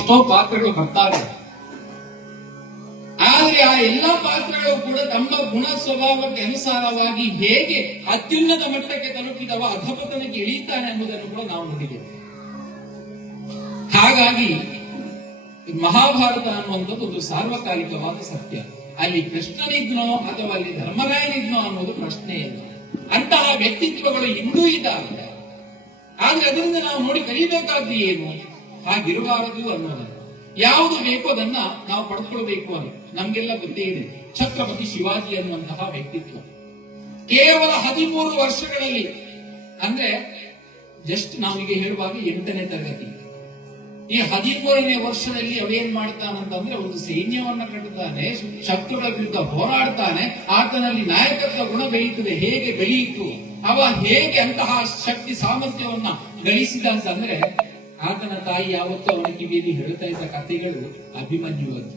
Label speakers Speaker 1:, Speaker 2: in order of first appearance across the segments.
Speaker 1: ಎಷ್ಟೋ ಪಾತ್ರಗಳು ಬರ್ತಾರೆ. ಆದ್ರೆ ಆ ಎಲ್ಲಾ ಪಾತ್ರಗಳು ಕೂಡ ತಮ್ಮ ಗುಣ ಸ್ವಭಾವಕ್ಕೆ ಅನುಸಾರವಾಗಿ ಹೇಗೆ ಅತ್ಯುನ್ನತ ಮಟ್ಟಕ್ಕೆ ತಲುಪಿದವ ಅಧಪತನಕ್ಕೆ ಇಳಿಯುತ್ತಾನೆ ಎಂಬುದನ್ನು ಕೂಡ ನಾವು ನೋಡಿದ್ದೇವೆ. ಹಾಗಾಗಿ ಮಹಾಭಾರತ ಅನ್ನುವಂಥದ್ದು ಒಂದು ಸಾರ್ವಕಾಲಿಕವಾದ ಸತ್ಯ. ಅಲ್ಲಿ ಕೃಷ್ಣನಿದ್ನೋ ಅಥವಾ ಅಲ್ಲಿ ಧರ್ಮರಾಯನಿದ್ನೋ ಅನ್ನೋದು ಪ್ರಶ್ನೆ ಇಲ್ಲ. ಅಂತಹ ವ್ಯಕ್ತಿತ್ವಗಳು ಇಂದೂ ಇದ್ದಾವೆ. ಆದ್ರೆ ಅದರಿಂದ ನಾವು ನೋಡಿ ಕಲಿಬೇಕಾದ್ದು ಏನು? ಹಾಗಿರಬಾರದು ಅನ್ನೋದನ್ನ ಯಾವುದು ಬೇಕು ಅದನ್ನ ನಾವು ಪಡ್ಕೊಳ್ಬೇಕು ಅಂತ ನಮ್ಗೆಲ್ಲ ಗೊತ್ತೇ ಇದೆ. ಛತ್ರಪತಿ ಶಿವಾಜಿ ಅನ್ನುವಂತಹ ವ್ಯಕ್ತಿತ್ವ. ಕೇವಲ ಹದಿಮೂರು ವರ್ಷಗಳಲ್ಲಿ, ಅಂದ್ರೆ ಜಸ್ಟ್ ನಾವೀಗ ಹೇಳುವಾಗ ಎಂಟನೇ ತರಗತಿ. ಈ ಹದಿಮೂರನೇ ವರ್ಷದಲ್ಲಿ ಅವೇನ್ ಮಾಡ್ತಾನಂತಂದ್ರೆ ಒಂದು ಸೈನ್ಯವನ್ನ ಕಟ್ಟುತ್ತಾನೆ ಶತ್ರುಗಳ ವಿರುದ್ಧ ಹೋರಾಡ್ತಾನೆ, ಆತನಲ್ಲಿ ನಾಯಕತ್ವ ಗುಣ ಬೆಳೆಯುತ್ತದೆ ಹೇಗೆ ಬೆಳೆಯಿತು ಅವ ಹೇಗೆ ಅಂತಹ ಶಕ್ತಿ ಸಾಮರ್ಥ್ಯವನ್ನ ಗಳಿಸಿದ ಅಂತಂದ್ರೆ ಆತನ ತಾಯಿ ಯಾವತ್ತೂ ಅವನ ಕಿವಿಯಲ್ಲಿ ಹೇಳ್ತಾ ಇದ್ದ ಕಥೆಗಳು ಅಭಿಮನ್ಯುವಂತ.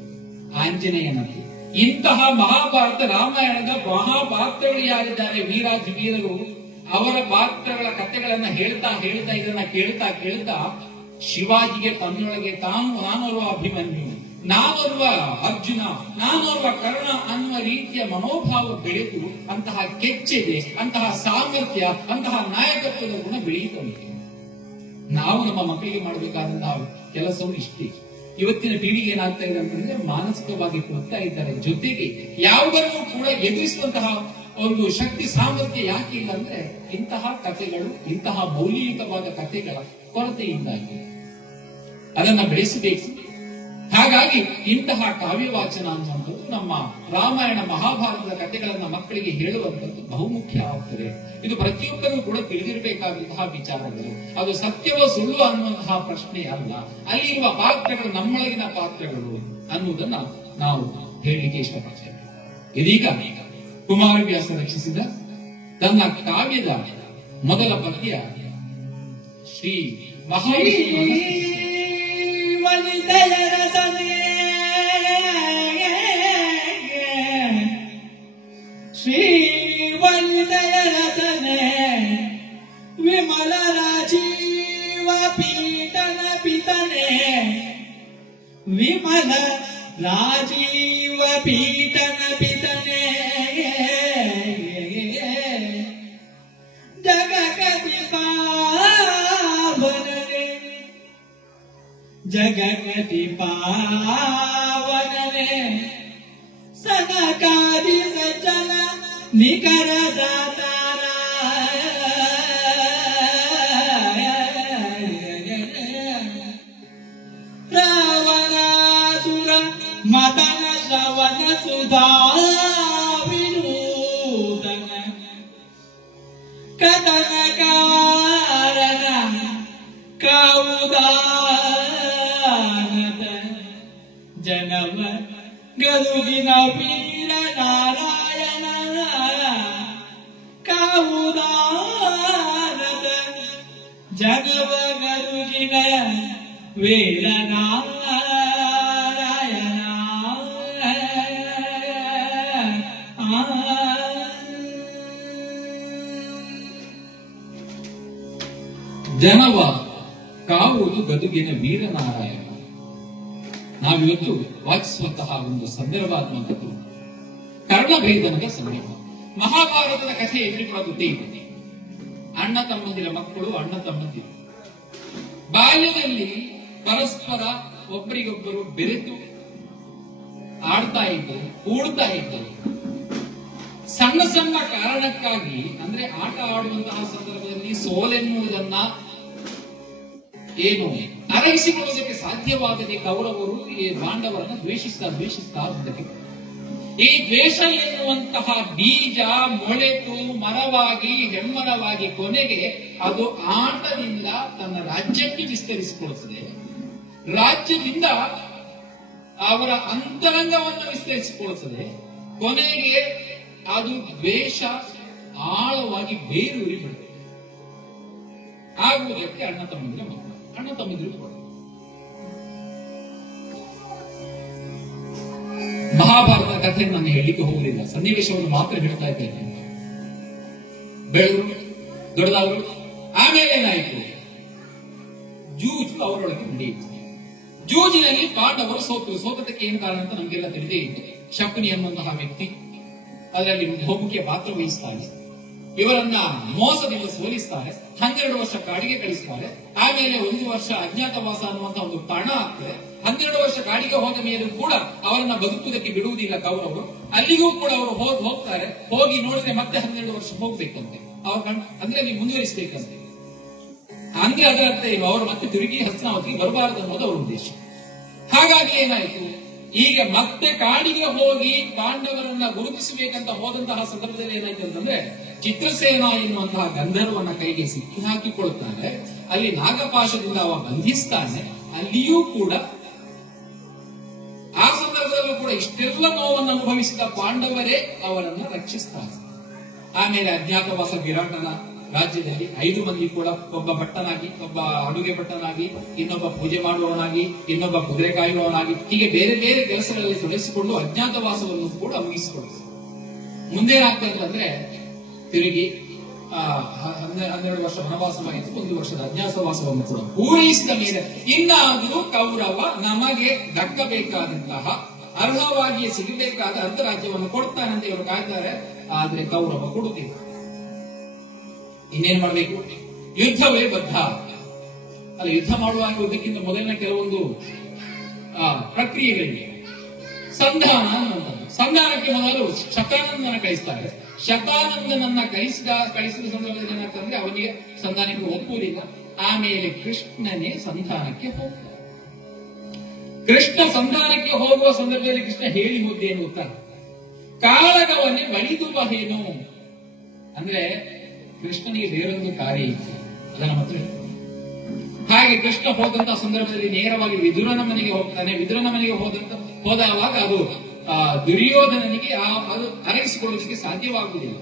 Speaker 1: ಆಂಜನೇಯನದ್ದು ಇಂತಹ ಮಹಾಭಾರತ ರಾಮಾಯಣದ ಮಹಾಪಾತ್ರಗಳು ಯಾರಿದ್ದಾರೆ? ವೀರಾಜ್ ವೀರರು ಅವರ ಪಾತ್ರಗಳ ಕಥೆಗಳನ್ನ ಹೇಳ್ತಾ ಹೇಳ್ತಾ ಇದನ್ನ ಕೇಳ್ತಾ ಕೇಳ್ತಾ ಶಿವಾಜಿಗೆ ತನ್ನೊಳಗೆ ತಾನು, ನಾನೋರ್ವ ಅಭಿಮನ್ಯು, ನಾನೋರ್ವ ಅರ್ಜುನ, ನಾನೋರ್ವ ಕರ್ಣ ಅನ್ನುವ ರೀತಿಯ ಮನೋಭಾವ ಬೆಳೆದು ಅಂತಹ ಕೆಚ್ಚಿದೆ ಅಂತಹ ಸಾಮರ್ಥ್ಯ, ಅಂತಹ ನಾಯಕತ್ವದ ಗುಣ ಬೆಳೆಯುತ್ತದೆ ನಾವು ನಮ್ಮ ಮಕ್ಕಳಿಗೆ ಮಾಡಬೇಕಾದಂತಹ ಕೆಲಸವು ಇಷ್ಟೇ. ಇವತ್ತಿನ ಪೀಳಿಗೆ ಏನಾಗ್ತಾ ಇದೆ ಅಂತಂದ್ರೆ ಮಾನಸಿಕವಾಗಿ ಕೊಡ್ತಾ ಇದ್ದಾರೆ. ಜೊತೆಗೆ ಯಾವುದನ್ನು ಕೂಡ ಎದುರಿಸುವಂತಹ ಒಂದು ಶಕ್ತಿ, ಸಾಮರ್ಥ್ಯ ಯಾಕೆ ಇಲ್ಲ ಅಂದ್ರೆ ಇಂತಹ ಕಥೆಗಳು, ಇಂತಹ ಮೌಲ್ಯಯುತವಾದ ಕಥೆಗಳ ಕೊರತೆಯಿಂದಾಗಿ. ಅದನ್ನ ಬೆಳೆಸಬೇಕು. ಹಾಗಾಗಿ ಇಂತಹ ಕಾವ್ಯ ವಾಚನ ಅನ್ನುವಂಥದ್ದು ನಮ್ಮ ರಾಮಾಯಣ ಮಹಾಭಾರತದ ಕಥೆಗಳನ್ನ ಮಕ್ಕಳಿಗೆ ಹೇಳುವಂತದ್ದು ಬಹುಮುಖ್ಯ ಆಗ್ತದೆ. ಇದು ಪ್ರತಿಯೊಬ್ಬರೂ ಕೂಡ ತಿಳಿದಿರಬೇಕಾದಂತಹ ವಿಚಾರಗಳು. ಅದು ಸತ್ಯವೋ ಸುಳ್ಳು ಅನ್ನುವಂತಹ ಪ್ರಶ್ನೆ ಅಲ್ಲ. ಅಲ್ಲಿ ಇರುವ ಪಾತ್ರಗಳು ನಮ್ಮೊಳಗಿನ ಪಾತ್ರಗಳು ಅನ್ನುವುದನ್ನ ನಾವು ಹೇಳಲಿಕ್ಕೆ ಇಷ್ಟಪಡ್ತೇವೆ. ಇದೀಗ ಕುಮಾರವ್ಯಾಸ ರಕ್ಷಿಸಿದ ತನ್ನ ಕಾವ್ಯದ ಮೊದಲ ಪದ್ಯ ಶ್ರೀ ಮಹಾವಿಷ್ಣುವನ್ನು
Speaker 2: ವಿಮಲ Rajiv ಪೀಠನ ಪಿತನೆ. ಜಗಕತಿ ಪಾವನನೆ. ಜಗಕತಿ ಪಾವನನೆ. ಸನಕಾದಿ ಸಚಲ ನಿಕರ ದಾತಾರ matanya jawanya sudah biru tangan katanya karena kau dah jangan gaduhi nabi dan kau dah jangan gaduhi nabi dan
Speaker 1: ಜನವ ಕಾವುದು ಗದುಗಿನ Veeranarayana. ನಾವಿವತ್ತು ವಾಚಿಸುವಂತಹ ಒಂದು ಸಂದರ್ಭ ಅನ್ನುವಂಥದ್ದು ಕರ್ಣಭೇದನದ ಸಂದರ್ಭ. ಮಹಾಭಾರತದ ಕಥೆ ಕೂಡ ಗೊತ್ತೇ ಅಣ್ಣ ತಮ್ಮಂದಿರ ಮಕ್ಕಳು ಅಣ್ಣ ತಮ್ಮಂದಿರು. ಬಾಲ್ಯದಲ್ಲಿ ಪರಸ್ಪರ ಒಬ್ಬರಿಗೊಬ್ಬರು ಬೆರೆತು ಆಡ್ತಾ ಇದ್ದರು, ಕೂಡ್ತಾ ಇದ್ದರು. ಸಣ್ಣ ಸಣ್ಣ ಕಾರಣಕ್ಕಾಗಿ, ಅಂದ್ರೆ ಆಟ ಆಡುವಂತಹ ಸಂದರ್ಭದಲ್ಲಿ ಸೋಲೆನ್ನುವುದನ್ನ ಏನು? ಅರಗಿಸಿಕೊಳ್ಳೋದಕ್ಕೆ ಸಾಧ್ಯವಾಗದೆ ಕೌರವರು ಈ ಪಾಂಡವರನ್ನ ದ್ವೇಷಿಸ್ತಾ ದ್ವೇಷಿಸ್ತಾ ಬಂದರು ಈ ದ್ವೇಷ ಎನ್ನುವಂತಹ ಬೀಜ ಮೊಳೆತು ಮರವಾಗಿ ಹೆಮ್ಮರವಾಗಿ ಕೊನೆಗೆ ಅದು ಆಟದಿಂದ ತನ್ನ ರಾಜ್ಯಕ್ಕೆ ವಿಸ್ತರಿಸಿಕೊಳ್ಳುತ್ತದೆ. ರಾಜ್ಯದಿಂದ ಅವರ ಅಂತರಂಗವನ್ನು ವಿಸ್ತರಿಸಿಕೊಳ್ಳುತ್ತದೆ. ಕೊನೆಗೆ ಅದು ದ್ವೇಷ ಆಳವಾಗಿ ಬೇರೂರಿ ಬಿಡುತ್ತದೆ ಆಗುವುದಕ್ಕೆ ಅಣ್ಣ ತಮ್ಮಂದಿರ ಮಕ್ಕಳು. ಅಣ್ಣ ತಮ್ಮಂದಿರು ಮಹಾಭಾರತ ಕಥೆ ನಾನು ಹೇಳಲಿಕ್ಕೆ ಹೋಗಲಿಲ್ಲ. ಸನ್ನಿವೇಶವನ್ನು ಮಾತ್ರ ಹೇಳ್ತಾ ಇದ್ದೇನೆ. ಬೆಳೆದ್ರು ದೊಡ್ಡದಾದ್ರು ಆಮೇಲೆ ಏನಾಯಿತು? ಜೂಜು ಅವರೊಳಗೆ ನಡೆಯಿತು. ಜೂಜಿನಲ್ಲಿ ಪಾಂಡವರು ಸೋತರು ಸೋತದಕ್ಕೆ ಏನು ಕಾರಣ ಅಂತ ನಮಗೆಲ್ಲ ತಿಳಿದೇ ಇತ್ತು. ಶಕುನಿ ಅನ್ನುವಂತಹ ವ್ಯಕ್ತಿ ಅದರಲ್ಲಿ ಹೋಗುಕೆ ಪಾತ್ರ ವಹಿಸ್ತಾನೆ ಇವರನ್ನ ಮೋಸದಿಂದ ಸೋಲಿಸ್ತಾರೆ, ಹನ್ನೆರಡು ವರ್ಷ ಕಾಡಿಗೆ ಕಳಿಸ್ತಾರೆ, ಆಮೇಲೆ ಒಂದು ವರ್ಷ ಅಜ್ಞಾತವಾಸ ಅನ್ನುವಂತಹ ಒಂದು ತಾಣ ಆಗ್ತದೆ. ಹನ್ನೆರಡು ವರ್ಷ ಕಾಡಿಗೆ ಹೋದ ಮೇಲೂ ಕೂಡ ಅವರನ್ನ ಬದುಕುವುದಕ್ಕೆ ಬಿಡುವುದಿಲ್ಲ ಕೌರವರು. ಅಲ್ಲಿಗೂ ಕೂಡ ಅವರು ಹೋಗಿ ಹೋಗ್ತಾರೆ. ಹೋಗಿ ನೋಡಿದ್ರೆ ಮತ್ತೆ ಹನ್ನೆರಡು ವರ್ಷ ಹೋಗ್ಬೇಕಂತೆ. ಅವ್ರ ಅಂದ್ರೆ ನೀವು ಮುಂದುವರಿಸಬೇಕಂತೆ. ಅಂದ್ರೆ ಅದರಂತೆ ಅವರು ಮತ್ತೆ ತಿರುಗಿ ಹಸ್ತಾವತಿ ಬರಬಾರದು ಅನ್ನೋದು ಅವರ ಉದ್ದೇಶ. ಹಾಗಾಗಿ ಏನಾಯ್ತು? ಈಗ ಮತ್ತೆ ಕಾಡಿಗೆ ಹೋಗಿ ಪಾಂಡವರನ್ನ ಗುರುತಿಸಬೇಕಂತ ಹೋದಂತಹ ಸಂದರ್ಭದಲ್ಲಿ ಏನಾಯ್ತು ಅಂತಂದ್ರೆ ಚಿತ್ರಸೇನಾ ಎನ್ನುವಂತಹ ಗಂಧರ್ವನ ಕೈಗೆ ಸಿಕ್ಕಿ ಹಾಕಿಕೊಳ್ತಾನೆ ಅಲ್ಲಿ ನಾಗಪಾಶದಿಂದ ಅವ ಬಂಧಿಸ್ತಾನೆ. ಅಲ್ಲಿಯೂ ಕೂಡ ಆ ಸಂದರ್ಭದಲ್ಲೂ ಕೂಡ ಇಷ್ಟೆಲ್ಲ ನೋವನ್ನು ಅನುಭವಿಸಿದ ಪಾಂಡವರೇ ಅವರನ್ನು ರಕ್ಷಿಸ್ತಾರೆ. ಆಮೇಲೆ ಅಜ್ಞಾತವಾಸ ವಿರಾಟನ ರಾಜ್ಯದಲ್ಲಿ ಐದು ಮಂದಿ ಕೂಡ ಒಬ್ಬ ಭಟ್ಟನಾಗಿ, ಒಬ್ಬ ಅಡುಗೆ ಭಟ್ಟನಾಗಿ, ಇನ್ನೊಬ್ಬ ಪೂಜೆ ಮಾಡುವವನಾಗಿ, ಇನ್ನೊಬ್ಬ ಕುದುರೆ ಕಾಯುವವನಾಗಿ, ಹೀಗೆ ಬೇರೆ ಬೇರೆ ಕೆಲಸಗಳಲ್ಲಿ ತೊಡಗಿಸಿಕೊಂಡು ಅಜ್ಞಾತವಾಸವನ್ನು ಕೂಡ ಮುಗಿಸಿಕೊಂಡು ಮುಂದೆ ಏನಾಗ್ತದೆ ಅಂದ್ರೆ ತಿರುಗಿ ಹನ್ನೆರಡು ವರ್ಷ ವನವಾಸವಾಗಿತ್ತು ಒಂದು ವರ್ಷದ ಅಜ್ಞಾತವಾಸವನ್ನು ಕೂಡ ಪೂರೈಸಿದ ಮೇಲೆ ಇನ್ನಾದರೂ ಕೌರವ ನಮಗೆ ದಕ್ಕಬೇಕಾದಂತಹ, ಅರ್ಹವಾಗಿಯೇ ಸಿಗಬೇಕಾದ ಅಂತರಾಜ್ಯವನ್ನು ಕೊಡ್ತಾನೆ ಅಂತ ಇವರು ಕಾಯ್ತಾರೆ. ಆದ್ರೆ ಕೌರವ ಕೊಡುವುದಿಲ್ಲ. ಇನ್ನೇನ್ ಮಾಡಬೇಕು? ಯುದ್ಧವೇ ಬದ್ಧ. ಅಲ್ಲ, ಯುದ್ಧ ಮಾಡುವಾಗ ಯುದ್ಧಕ್ಕಿಂತ ಮೊದಲಿನ ಕೆಲವೊಂದು ಪ್ರಕ್ರಿಯೆಗಳಿವೆ. ಸಂಧಾನ ಸಂಧಾನಕ್ಕೆ ಮೊದಲು ಶತಾನಂದನ ಕಳಿಸ್ತಾರೆ. ಶತಾನಂದನನ್ನ ಕಳಿಸಿದ ಕಳಿಸಿದ ಸಂದರ್ಭದಲ್ಲಿ ಏನಾಗ್ತಂದ್ರೆ ಅವನಿಗೆ ಸಂಧಾನಕ್ಕೆ ಒಪ್ಪುವುದಿಲ್ಲ. ಆಮೇಲೆ ಕೃಷ್ಣನೇ ಸಂಧಾನಕ್ಕೆ ಹೋಗ್ತಾನೆ. ಕೃಷ್ಣ ಸಂಧಾನಕ್ಕೆ ಹೋಗುವ ಸಂದರ್ಭದಲ್ಲಿ ಕೃಷ್ಣ ಹೇಳಿ ಹೋದ್ದೇನು ಗೊತ್ತಾ ಕಾಳಗವನ್ನೇ ಬಳಿದು ಬಹೇನು. ಅಂದ್ರೆ ಕೃಷ್ಣನಿಗೆ ಬೇರೊಂದು ಕಾರ್ಯ ಇತ್ತು. ಅದನ್ನ ಮಾತ್ರ ಹಾಗೆ ಕೃಷ್ಣ ಹೋದಂತ ಸಂದರ್ಭದಲ್ಲಿ ನೇರವಾಗಿ ವಿದುರನ ಮನೆಗೆ ಹೋಗ್ತಾನೆ. ವಿದುರನ ಮನೆಗೆ ಹೋದಂತ ಹೋದವಾಗ ಅದು, ಆ, ದುರ್ಯೋಧನನಿಗೆ ಆ ಅದು ಅರಗಿಸಿಕೊಳ್ಳೋದಕ್ಕೆ ಸಾಧ್ಯವಾಗುವುದಿಲ್ಲ.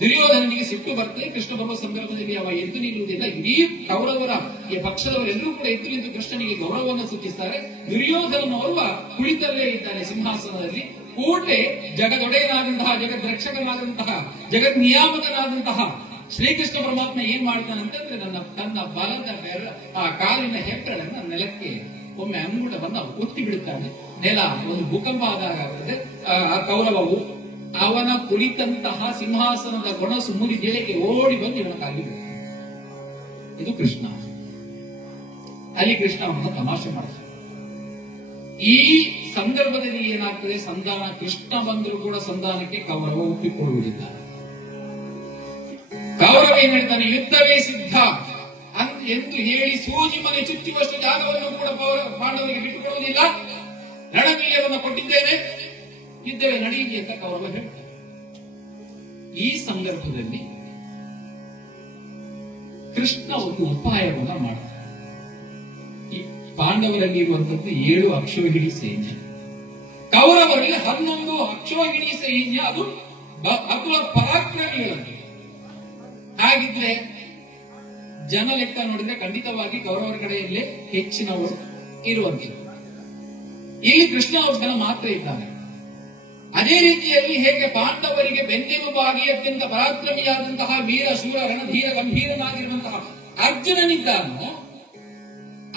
Speaker 1: ದುರ್ಯೋಧನನಿಗೆ ಸಿಟ್ಟು ಬರ್ತದೆ. ಕೃಷ್ಣ ಬರುವ ಸಂದರ್ಭದಲ್ಲಿ ಅವ ಎದ್ದು ನಿಲ್ಲುವುದಿಲ್ಲ. ಇಡೀ ಕೌರವರ, ಈ ಪಕ್ಷದವರೆಲ್ಲರೂ ಕೂಡ ಎದ್ದು ನಿಂತು ಕೃಷ್ಣನಿಗೆ ಗೌರವವನ್ನು ಸೂಚಿಸ್ತಾರೆ. ದುರ್ಯೋಧನ ದುರ್ಯೋಧನನೋರ್ವ ಕುಳಿತಲ್ಲೇ ಇದ್ದಾನೆ ಸಿಂಹಾಸನದಲ್ಲಿ. ಕೂಡಲೇ ಜಗದೊಡೆಯನಾದಂತಹ, ಜಗದ್ರಕ್ಷಕನಾದಂತಹ, ಜಗದ್ ನಿಯಾಮಕನಾದಂತಹ ಶ್ರೀಕೃಷ್ಣ ಪರಮಾತ್ಮ ಏನ್ ಮಾಡ್ತಾನೆ ಅಂತಂದ್ರೆ ನನ್ನ, ತನ್ನ ಬಲದ ಬೆರ, ಆ ಕಾಲಿನ ಹೆಬ್ಬೆರಳನ್ನ ನೆಲಕ್ಕೆ ಒಮ್ಮೆ ಬಂದ ಒತ್ತಿ ಬಿಡುತ್ತಾನೆ. ನೆಲ ಒಂದು ಭೂಕಂಪ ಆದಾಗ ಆ ಕೌರವವು ಅವನ ಕುಳಿತಂತಹ ಸಿಂಹಾಸನದ ಗೊಣಸು ಮುರಿದೇಳಿಗೆ ಓಡಿ ಬಂದು ಇವನ ಕಾಲಿ ಇದು ಕೃಷ್ಣ. ಅಲ್ಲಿ ಕೃಷ್ಣ ಅವನ ತಮಾಷೆ ಮಾಡ್ತಾನೆ. ಈ ಸಂದರ್ಭದಲ್ಲಿ ಏನಾಗ್ತದೆ? ಸಂಧಾನ, ಕೃಷ್ಣ ಬಂದರೂ ಕೂಡ ಸಂಧಾನಕ್ಕೆ ಕೌರವ ಒಪ್ಪಿಕೊಳ್ಳುವುದಿಲ್ಲ. ಏನ್ ಹೇಳ್ತಾನೆ ಯುದ್ಧವೇ ಸಿದ್ಧ. ಎಂದು ಹೇಳಿ ಸೂಜಿ ಮನೆ ಚುಚ್ಚುವಷ್ಟು ಜಾಗವನ್ನು ಕೂಡ ಪಾಂಡವರಿಗೆ ಬಿಟ್ಟುಕೊಡುವುದಿಲ್ಲ. ರಣವೀರ್ಯವನ್ನು ಕೊಟ್ಟಿದ್ದೇನೆ. ಯುದ್ಧವೇ ನಡೆಯಲಿ ಅಂತ ಕೌರವ ಹೇಳ್ತಾರೆ ಈ ಸಂದರ್ಭದಲ್ಲಿ ಕೃಷ್ಣ ಒಂದು ಉಪಾಯವನ್ನ ಮಾಡ್ತಾನೆ. ಈ ಪಾಂಡವರಲ್ಲಿ ಇರುವಂತದ್ದು ಏಳು ಅಕ್ಷೋಹಿಣಿ ಸೈನ್ಯ. ಕೌರವರಲ್ಲಿ ಹನ್ನೊಂದು ಅಕ್ಷೋಹಿಣಿ ಸೈನ್ಯ. ಅದು ಅತುಲ ಪರಾಕ್ರಮಿಗಳಂತೆ ಹಾಗಿದ್ರೆ ಜನ ಲೆಕ್ಕ ನೋಡಿದ್ರೆ ಖಂಡಿತವಾಗಿ ಕೌರವರ ಕಡೆಯಲ್ಲೇ ಹೆಚ್ಚಿನವರು ಇರುವಂತದ್ದು ಇಲ್ಲಿ ಕೃಷ್ಣ ಒಬ್ಬನ ಮಾತ್ರ ಇದ್ದಾನೆ. ಅದೇ ರೀತಿಯಲ್ಲಿ ಹೇಗೆ ಪಾಂಡವರಿಗೆ ಬೆನ್ನೆಲುಬಾಗಿ ಅತ್ಯಂತ ಪರಾಕ್ರಮಿಯಾದಂತಹ ವೀರ, ಶೂರ, ರಣಧೀರ, ಗಂಭೀರನಾಗಿರುವಂತಹ ಅರ್ಜುನನಿದ್ದಾನೋ,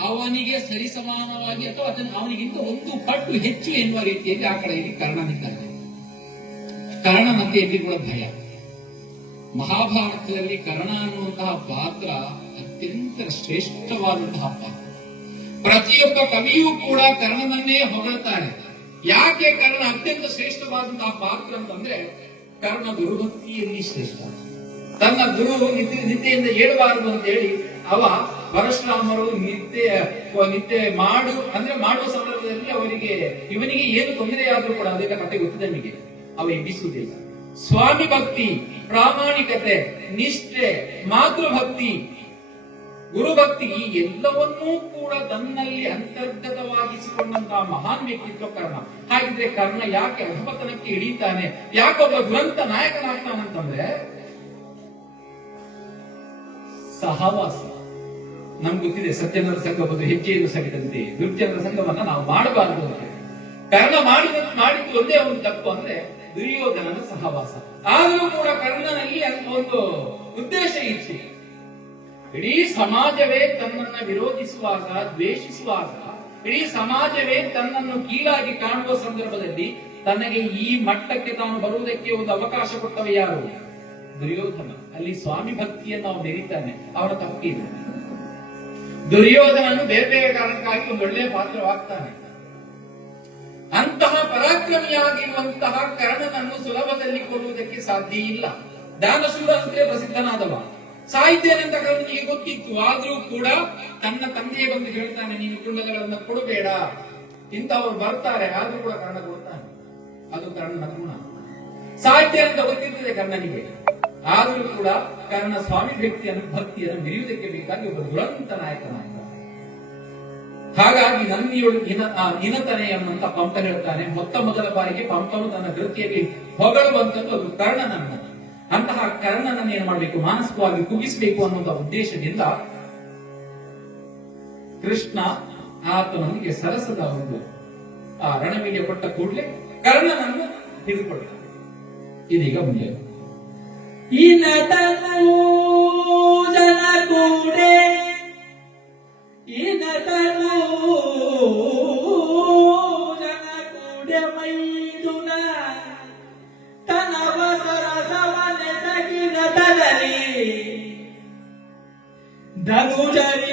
Speaker 1: ಅವನಿಗೆ ಸರಿಸಮಾನವಾಗಿ ಅಥವಾ ಅದನ್ನು ಅವನಿಗಿಂತ ಒಂದು ಪಟ್ಟು ಹೆಚ್ಚು ಎನ್ನುವ ರೀತಿಯಲ್ಲಿ ಆ ಕಡೆಯಲ್ಲಿ ಕರ್ಣನಿದ್ದಾನೆ. ಕರ್ಣನಂತೆ ಎಲ್ಲಿ ಕೂಡ ಭಯ. ಮಹಾಭಾರತದಲ್ಲಿ ಕರ್ಣ ಅನ್ನುವಂತಹ ಪಾತ್ರ ಅತ್ಯಂತ ಶ್ರೇಷ್ಠವಾದಂತಹ ಪಾತ್ರ. ಪ್ರತಿಯೊಬ್ಬ ಕವಿಯೂ ಕೂಡ ಕರ್ಣನನ್ನೇ ಹೊಗಳ್ತಾನೆ ಯಾಕೆ ಕರ್ಣ ಅತ್ಯಂತ ಶ್ರೇಷ್ಠವಾದಂತಹ ಪಾತ್ರ ಅಂತಂದ್ರೆ ಕರ್ಣ ಗುರುಭಕ್ತಿಯಲ್ಲಿ ಶ್ರೇಷ್ಠ. ತನ್ನ ಗುರು ನಿತ್ಯ ನಿತ್ಯೆಯಿಂದ ಏಳಬಾರದು ಅಂತ ಹೇಳಿ ಅವ ಪರಶುರಾಮರು ನಿತ್ಯ ನಿತ್ಯ ಮಾಡು ಅಂದ್ರೆ ಮಾಡುವ ಸಂದರ್ಭದಲ್ಲಿ ಅವರಿಗೆ ಇವನಿಗೆ ಏನು ತೊಂದರೆ ಆದ್ರೂ ಕೂಡ ಅದೆಲ್ಲ ಗೊತ್ತಿದೆ ನಿಮಗೆ ಅವ ಎಬ್ಬಿಸುವುದಿಲ್ಲ. ಸ್ವಾಮಿ ಭಕ್ತಿ, ಪ್ರಾಮಾಣಿಕತೆ, ನಿಷ್ಠೆ, ಮಾತೃಭಕ್ತಿ. ಗುರುಭಕ್ತಿ ಈ ಎಲ್ಲವನ್ನೂ ಕೂಡ ತನ್ನಲ್ಲಿ ಅಂತರ್ಗತವಾಗಿಸಿಕೊಂಡಂತಹ ಮಹಾನ್ ವ್ಯಕ್ತಿತ್ವ ಕರ್ಣ ಹಾಗಿದ್ರೆ ಕರ್ಣ ಯಾಕೆ ಅಧಪತನಕ್ಕೆ ಹಿಡಿತಾನೆ ಯಾಕೊಬ್ಬ ದುರಂತ ನಾಯಕನಾಗ್ತಾನಂತಂದ್ರೆ, ಸಹವಾಸ. ನಮ್ಗೆ ಗೊತ್ತಿದೆ ಸತ್ಯನರ ಸಂಘ ಒಂದು ಹೆಜ್ಜೆಯನ್ನು ಸಗಿದಂತೆ ದುರ್ಜನರ ಸಂಘವನ್ನ ನಾವು ಮಾಡಬಾರದು ಅಂತ. ಕರ್ಣ ಮಾಡಿದ, ಮಾಡಿದ್ದು ಒಂದೇ ಒಂದು ತಪ್ಪು ಅಂದ್ರೆ ದುರ್ಯೋಧನನ ಸಹವಾಸ. ಆದರೂ ಕೂಡ ಕರ್ಣನಲ್ಲಿ ಒಂದು ಉದ್ದೇಶ ಇತ್ತು. ಇಡೀ ಸಮಾಜವೇ ತನ್ನನ್ನ ವಿರೋಧಿಸುವಾಗ, ದ್ವೇಷಿಸುವಾಗ, ಇಡೀ ಸಮಾಜವೇ ತನ್ನನ್ನು ಕೀಳಾಗಿ ಕಾಣುವ ಸಂದರ್ಭದಲ್ಲಿ ತನಗೆ ಈ ಮಟ್ಟಕ್ಕೆ ತಾನು ಬರುವುದಕ್ಕೆ ಒಂದು ಅವಕಾಶ ಕೊಟ್ಟವ ಯಾರು? ದುರ್ಯೋಧನ. ಅಲ್ಲಿ ಸ್ವಾಮಿ ಭಕ್ತಿಯನ್ನು ಅವನು ಮೆರೀತಾನೆ ಅವನ ತಪ್ಪಿದೆ. ದುರ್ಯೋಧನನು ಬೇರೆ ಬೇರೆ ಕಾರಣಕ್ಕಾಗಿ ಒಂದು ಒಳ್ಳೆಯ ಪಾತ್ರವಾಗ್ತಾನೆ. ಅಂತಹ ಪರಾಕ್ರಮಿಯಾಗಿರುವಂತಹ ಕರ್ಣನನ್ನು ಸುಲಭದಲ್ಲಿ ಕೊಲ್ಲುವುದಕ್ಕೆ ಸಾಧ್ಯ ಇಲ್ಲ. ದಾನಶೂರ ಅಂತಲೇ ಪ್ರಸಿದ್ಧನಾದವ. ಸಾಹಿತ್ಯ ಅಂತ ಕರ್ಣನಿಗೆ ಗೊತ್ತಿತ್ತು. ಆದ್ರೂ ಕೂಡ ತನ್ನ ತಂದೆಯೇ ಬಂದು ಹೇಳ್ತಾನೆ, ನೀನು ಕುಂಡಲಗಳನ್ನ ಕೊಡಬೇಡ. ಇಂಥವ್ರು ಬರ್ತಾರೆ. ಆದ್ರೂ ಕೂಡ ಕರ್ಣ ಕೊಡ್ತಾನೆ. ಅದು ಕರ್ಣನ ಗುಣ. ಸಾಹಿತ್ಯ ಅಂತ ಗೊತ್ತಿರ್ತದೆ ಕರ್ಣನಿಗೆ. ಆದರೂ ಕೂಡ ಕರ್ಣ ಸ್ವಾಮಿ ವ್ಯಕ್ತಿಯನ್ನು ಭಕ್ತಿಯನ್ನು ಮೆರೆಯುವುದಕ್ಕೆ ಬೇಕಾಗಿ ಒಬ್ಬ ದುರಂತ ನಾಯಕನಾಗಿದ್ದಾನೆ ಹಾಗಾಗಿ ನನ್ನಿಯೊಳು ಇನ ಇನತನೆ ಎಂಬಂತ ಪಂಪ ಹೇಳ್ತಾನೆ. ಮೊತ್ತ ಮೊದಲ ಬಾರಿಗೆ ಪಂಪನು ತನ್ನ ಕೃತಿಯಲ್ಲಿ ಹೊಗಳುವಂತದ್ದು ಅದು ಕರ್ಣನನ್ನ, ಅಂತಹ ಕರ್ಣನನ್ನು ಏನ್ ಮಾಡಬೇಕು? ಮಾನಸಿಕವಾಗಿ ಕುಗಿಸಬೇಕು ಅನ್ನುವಂತ ಉದ್ದೇಶದಿಂದ ಕೃಷ್ಣ ಆತನೊಂದಿಗೆ ಸರಸದ ಒಂದು, ಆ, ರಣವಿಗೆ ಕೊಟ್ಟ ಕೂಡಲೇ ಕರ್ಣನನ್ನು ತಿಳಿದುಕೊಳ್ತಾನೆ ಇದೀಗ ಮುಂದೆ.
Speaker 2: ಈ ಜನ പൂജാരി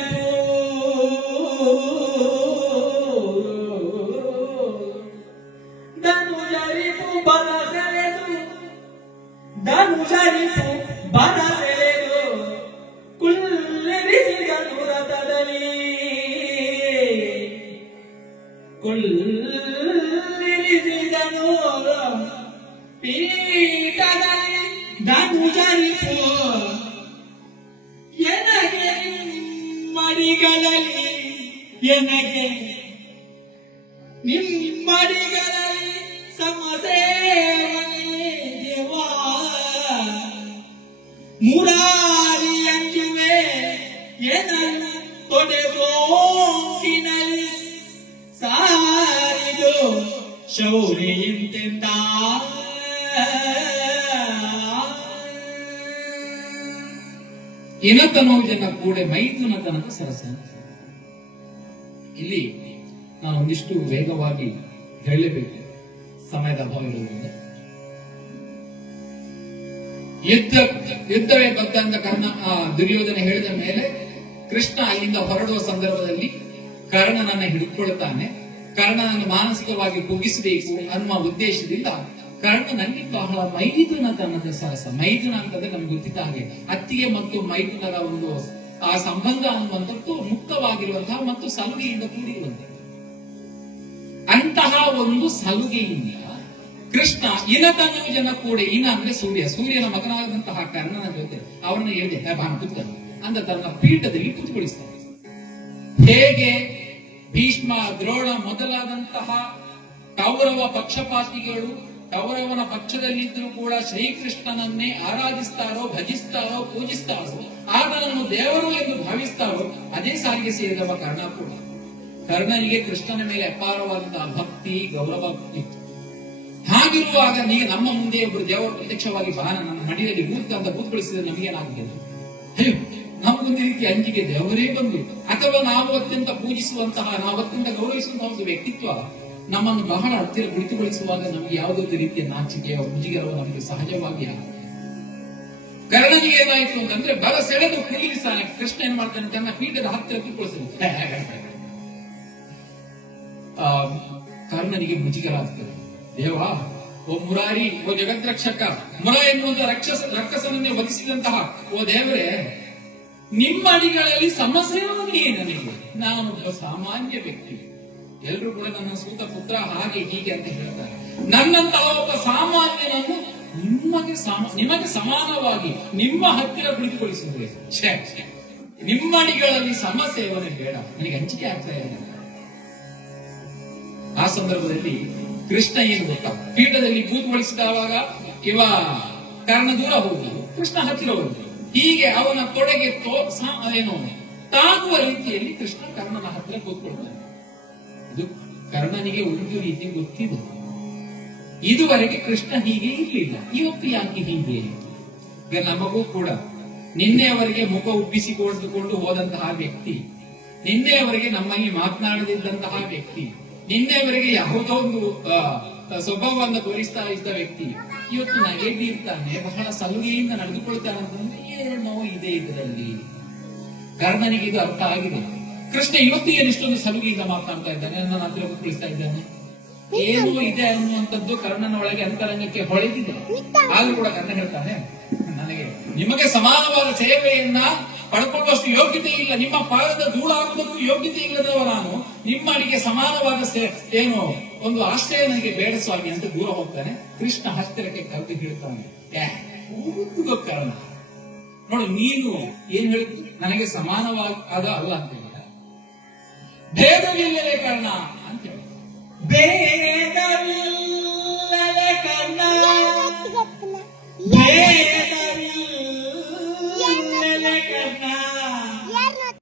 Speaker 2: ಮಡಿಗಳಲ್ಲಿ ಎನಗೆ. ನಿಮ್ಮಡಿಗಳಲ್ಲಿ ಸಮಸೇವನೆ ದೇವಾ. ಮುರಾರಿ ಅಂಜುವೆ ಏನಲ್ಲ ತೊಡೆ ಸೋಕಿನಲ್ಲಿ ಸಾರಿದು ಶೌರ್ಯಂತೆಂದ
Speaker 1: ಇನತನೋಜನ ಕೂಡೆ ಮೈದುನತನದ ಸರಸ ಇಲ್ಲಿ ನಾನು ಒಂದಿಷ್ಟು ವೇಗವಾಗಿ ಹೇಳಲೇಬೇಕು. ಸಮಯದ ಅಭಾವ ಇರುವುದರಿಂದ. ಯುದ್ಧ ಯುದ್ಧವೇ ಬದ್ಧ ಅಂತ ಕರ್ಣ ದುರ್ಯೋಧನ ಹೇಳಿದ ಮೇಲೆ ಕೃಷ್ಣ ಅಲ್ಲಿಂದ ಹೊರಡುವ ಸಂದರ್ಭದಲ್ಲಿ ಕರ್ಣನನ್ನ ಹಿಡಿದುಕೊಳ್ಳುತ್ತಾನೆ ಕರ್ಣನನ್ನು ಮಾನಸಿಕವಾಗಿ ಕುಗ್ಗಿಸಬೇಕು ಅನ್ನುವ ಉದ್ದೇಶದಿಂದ ಕರ್ಣನಲ್ಲಿ ಬಹಳ ಮೈದುನತನದ ಸಾಹಸ ಮೈದುನ ಅಂತಂದ್ರೆ ನಮ್ಗೆ ಗೊತ್ತಿದ್ದ ಹಾಗೆ ಅತ್ತಿಗೆ ಮತ್ತು ಮೈದುನರ ಒಂದು ಆ ಸಂಬಂಧ ಅನ್ನುವಂಥದ್ದು ಮುಕ್ತವಾಗಿರುವಂತಹ ಮತ್ತು ಸಲುಗೆಯಿಂದ ಕೂಡಿರುವಂತಹ ಅಂತಹ ಒಂದು ಸಲುಗೆಯಿಂದ ಕೃಷ್ಣ ಇನತನು ಜನ ಕೂಡ ಇನ ಅಂದ್ರೆ ಸೂರ್ಯ. ಸೂರ್ಯನ ಮಗನಾದಂತಹ ಕರ್ಣನ ಜೊತೆ ಅವರನ್ನ ಹೇಳಿದೆ ಕೂತ್ಕೊಂಡು ಅಂತ ತನ್ನ ಪೀಠದಲ್ಲಿ ಕೂತ್ಕೊಳಿಸ್ತಾನೆ ಹೇಗೆ ಭೀಷ್ಮ ದ್ರೋಣ ಮೊದಲಾದಂತಹ ಕೌರವ ಪಕ್ಷಪಾತಿಗಳು ಕೌರವನ ಪಕ್ಷದಲ್ಲಿದ್ದರೂ ಕೂಡ ಶ್ರೀಕೃಷ್ಣನನ್ನೇ ಆರಾಧಿಸ್ತಾರೋ, ಭಜಿಸ್ತಾರೋ, ಪೂಜಿಸ್ತಾರೋ, ಆತನನ್ನು ದೇವರು ಎಂದು ಭಾವಿಸ್ತಾರೋ, ಅದೇ ಸಾರಿಗೆ ಸೇರಿದವ ಕರ್ಣ ಕೂಡ. ಕರ್ಣನಿಗೆ ಕೃಷ್ಣನ ಮೇಲೆ ಅಪಾರವಾದಂತಹ ಭಕ್ತಿ, ಗೌರವ ಇತ್ತು ಹಾಗಿರುವಾಗ ನೀವು ನಮ್ಮ ಮುಂದೆ ಒಬ್ಬರು ದೇವರು ಪ್ರತ್ಯಕ್ಷವಾಗಿ ಬಾನ ನನ್ನ ಮಡಿಯಲ್ಲಿ ಕೂತ ಅಂತ ಕೂತ್ಕೊಳಿಸಿದ್ರೆ ನಮಗೇನಾಗಬೇಕು ಅಯ್ಯೋ, ನಮಗೊಂದು ರೀತಿ ಅಂಜಿಗೆ ದೇವರೇ ಬಂದು, ಅಥವಾ ನಾವು ಅತ್ಯಂತ ಪೂಜಿಸುವಂತಹ, ನಾವು ಅತ್ಯಂತ ಗೌರವಿಸುವಂತಹ ಒಂದು ವ್ಯಕ್ತಿತ್ವ ನಮ್ಮನ್ನು ಬಹಳ ಹತ್ತಿರ ಕುಳಿತುಗೊಳಿಸುವಾಗ ನಮಗೆ ಯಾವುದೇ ರೀತಿಯ ನಾಚಿಕೆಯ ಮುಜುಗರವು ನಮಗೆ ಸಹಜವಾಗಿ. ಕರ್ಣನಿಗೆ ಏನಾಯ್ತು ಅಂತಂದ್ರೆ ಬಲ ಸೆಳೆದು ಕುಳ್ಳಿರಿಸಾನೆ ಕೃಷ್ಣ ಏನ್ ಮಾಡ್ತಾನೆ ತನ್ನ ಪೀಠದ ಹತ್ತಿರ ಆ, ಕರ್ಣನಿಗೆ ಮುಜುಗರ ಆಗ್ತದೆ. ದೇವಾ ಓ ಮುರಾರಿ ಓ ಜಗದ್ರಕ್ಷಕ ಮುರ ಎನ್ನುವಂತ ರಕ್ಷಸ ರಕ್ಕಸನನ್ನೇ ವಧಿಸಿದಂತಹ ಓ ದೇವರೇ ನಿಮ್ಮ ಅಡಿಗಳಲ್ಲಿ ಸಮಸ್ಯೆ ನನಗೆ. ನಾನೊಬ್ಬ ಸಾಮಾನ್ಯ ವ್ಯಕ್ತಿ. ಎಲ್ಲರೂ ಕೂಡ ನನ್ನ ಸೂತ ಪುತ್ರ ಹಾಗೆ ಹೀಗೆ ಅಂತ ಹೇಳ್ತಾರೆ. ನನ್ನಂತಹ ಒಬ್ಬ ಸಾಮಾನ್ಯನನ್ನು ನಿಮಗೆ ನಿಮಗೆ ಸಮಾನವಾಗಿ ನಿಮ್ಮ ಹತ್ತಿರ ಕುಳಿತುಕೊಳಿಸಿದ್ರೆ ಛೇ, ಸಮಸ್ಯೆ ಸಮಸೇವನೆ ಬೇಡ. ನನಗೆ ಹಂಚಿಕೆ ಆಗ್ತಾ ಇದೆ. ಆ ಸಂದರ್ಭದಲ್ಲಿ ಕೃಷ್ಣ ಏನು ಗೊತ್ತಾ? ಪೀಠದಲ್ಲಿ ಕೂತ್ಗೊಳಿಸಿದವಾಗ ಇವ ಕಾರಣ ದೂರ ಹೋಗಿ ಕೃಷ್ಣ ಹತ್ತಿರ ಹೋಗಿ. ಹೀಗೆ ಅವನ ತೊಡೆಗೆ ತೋ ಏನು ತಾಗುವ ರೀತಿಯಲ್ಲಿ ಕೃಷ್ಣ ಕರ್ಣನ ಹತ್ತಿರ ಕೂತ್ಕೊಳ್ತಾನೆ. ಇದು ಕರ್ಣನಿಗೆ ಒಂದು ರೀತಿ ಗೊತ್ತಿದೆ. ಇದುವರೆಗೆ ಕೃಷ್ಣ ಹೀಗೆ ಇರಲಿಲ್ಲ. ಇವತ್ತು ಯಾಕೆ ಹೀಗೆ? ಈಗ ನಮಗೂ ಕೂಡ ನಿನ್ನೆಯವರೆಗೆ ಮುಖ ಉಬ್ಬಿಸಿಕೊಂಡುಕೊಂಡು ಹೋದಂತಹ ವ್ಯಕ್ತಿ ನಿನ್ನೆಯವರೆಗೆ ನಮ್ಮಲ್ಲಿ ಮಾತನಾಡದಿದ್ದಂತಹ ವ್ಯಕ್ತಿ ನಿನ್ನೆಯವರೆಗೆ ಯಾವುದೋ ಒಂದು ಸ್ವಭಾವವನ್ನು ತೋರಿಸ್ತಾ ಇದ್ದ ವ್ಯಕ್ತಿ, ಇವತ್ತು ನಗೆದಿರ್ತಾನೆ ಬಹಳ ಸಲುಗೆಯಿಂದ ನಡೆದುಕೊಳ್ತಾನೆ ಅಂತಂದ್ರೆ ಏನೋ ಇದೆ ಇದರಲ್ಲಿ. ಕರ್ಣನಿಗೆ ಇದು ಅರ್ಥ ಆಗಿದೆ. ಕೃಷ್ಣ ಇವತ್ತಿಗೆ ಇಷ್ಟೊಂದು ಸಲುಗೆಯಿಂದ ಮಾತಾಡ್ತಾ ಇದ್ದಾನೆ? ನನ್ನ ಹತ್ರ ಗೊತ್ತಿಸ್ತಾ ಇದ್ದಾನೆ. ಏನು ಇದೆ ಅನ್ನುವಂಥದ್ದು ಕರ್ಣನ ಒಳಗೆ ಅಂತರಂಗಕ್ಕೆ ಹೊಳೆದಿದೆ. ಆದ್ರೂ ಕೂಡ ಕರ್ಣ ಹೇಳ್ತಾನೆ ನನಗೆ ನಿಮಗೆ ಸಮಾನವಾದ ಸೇವೆಯನ್ನ ಪಡ್ಕೊಳ್ಳುವಷ್ಟು ಯೋಗ್ಯತೆ ಇಲ್ಲ. ನಿಮ್ಮ ಪಾದದ ಧೂಳಾಗುವುದಕ್ಕೂ ಯೋಗ್ಯತೆ ಇಲ್ಲದವ ನಾನು. ನಿಮ್ಮ ಅಡಿಗೆ ಸಮಾನವಾದ ಏನು ಒಂದು ಆಶ್ರಯ ನನಗೆ ಬೇಡ ಸ್ವಾಮಿ ಅಂತ ದೂರ ಹೋಗ್ತಾನೆ. ಕೃಷ್ಣ ಹತ್ತಿರಕ್ಕೆ ಕರೆದು ಹೇಳ್ತಾನೆ ಕರ್ಣ. ನೋಡು ನೀನು ಏನ್ ಹೇಳ್ತು ನನಗೆ ಸಮಾನವಾದ ಅಲ್ಲ ಅಂತ ಭೇದವಿಲ್ಲದೆ ಕರ್ಣ ಅಂತ ಹೇಳಿ
Speaker 2: ಭೇದವಿಲ್ಲದೆ ಕರ್ಣ ಭೇದ